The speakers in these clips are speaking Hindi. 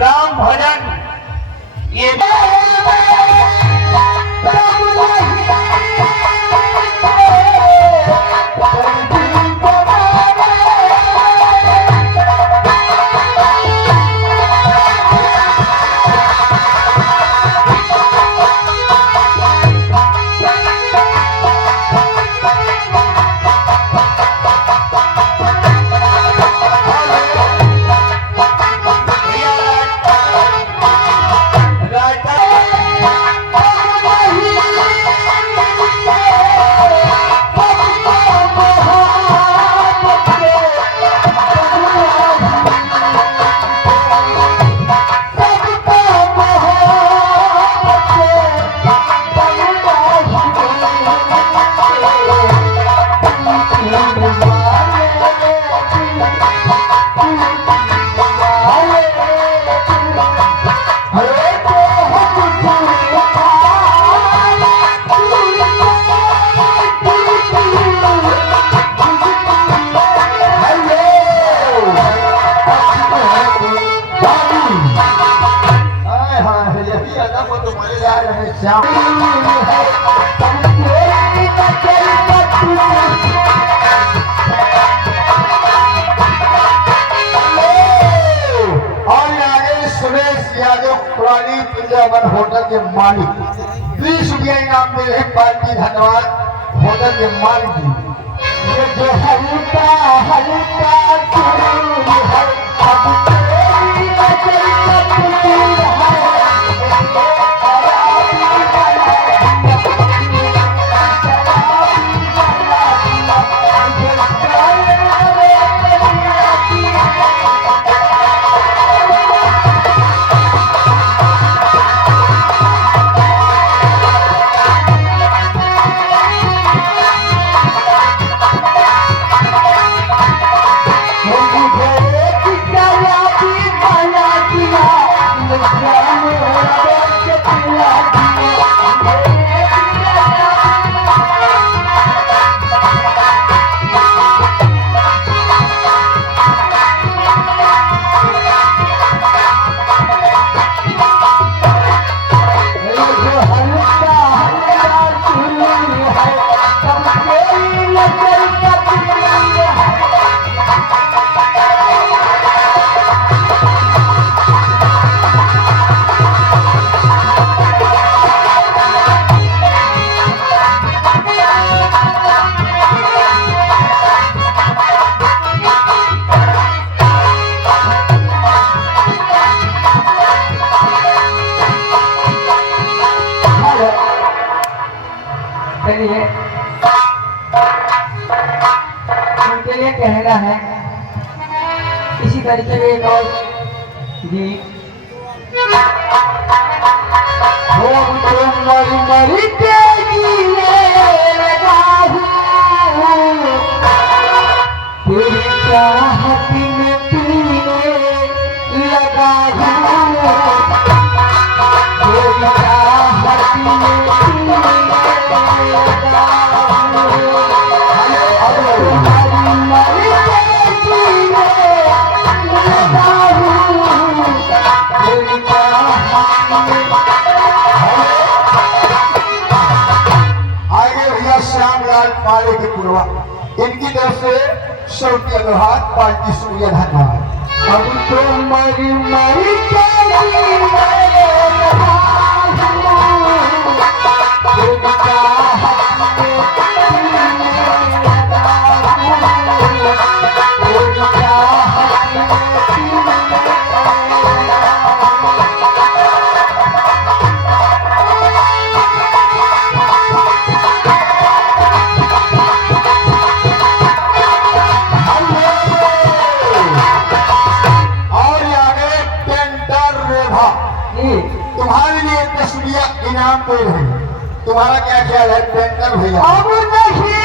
राम भजन ये होटल के मालिक 20 रुपया इनाम दे रहे पार्टी धन्यवाद होटल के मालिक जी। ये जो हल्का हल्का कहना है इसी तरीके में एक और गीत मरी के तेरी चाहत में पीने लगा तेरी चाहत में पीने लगा मारे के पूर्वा इनकी तरफ से 100 रुपया व्यवहार पार्टी शुक्रिया धन्यवाद। अब तो मरी मरी तुम्हारे लिए 10 रुपया इनाम दे रहे हैं। तुम्हारा क्या ख्याल है पेंटर भैया? अब नहीं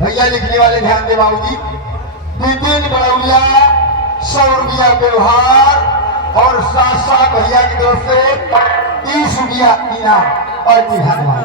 भैया लिखने वाले ध्यान दे बाबूजी। नितिन बड़ौलिया 100 रुपया व्यवहार और साथ साथ भैया की तरफ से 30 रुपया इनाम और धन्यवाद।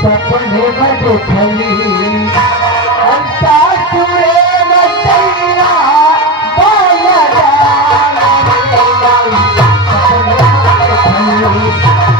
सपने बड़े खली अंता तुरे मचैया बाला सपने बड़े खली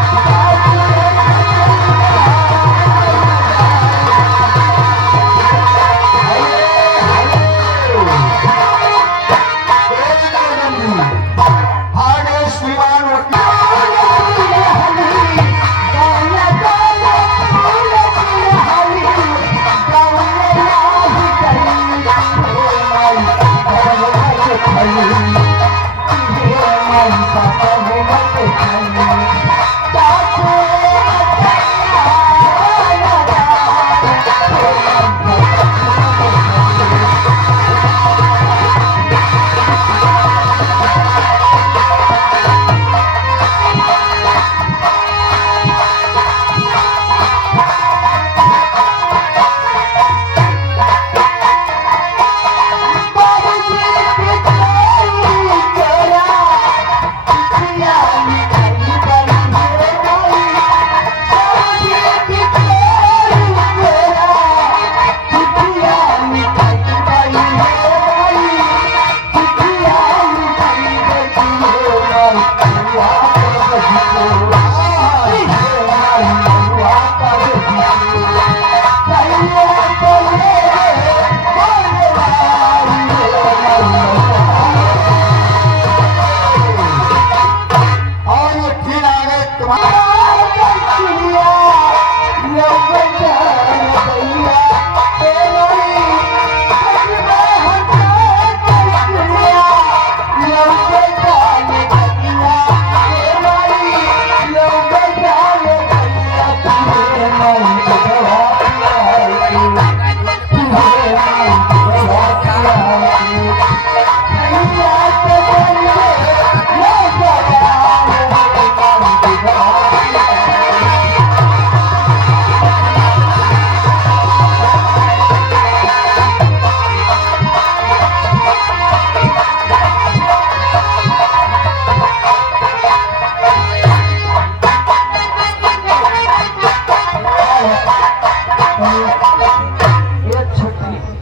एक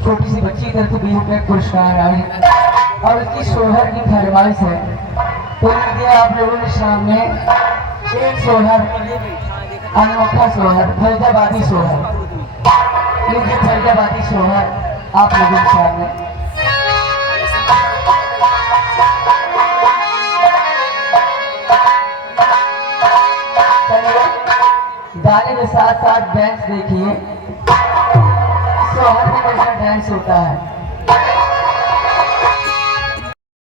छोटी सी बच्ची इधर को 20 रुपये पुरस्कार आए और उसकी सोहर की फरमाइश है, तो ये आप लोगों के सामने एक सोहर, अनोखा सोहर, फैजाबादी सोहर, ये फैजाबादी सोहर आप लोगों के सामने। गाने के साथ साथ डांस देखिए, सोहर में कैसा डांस होता है।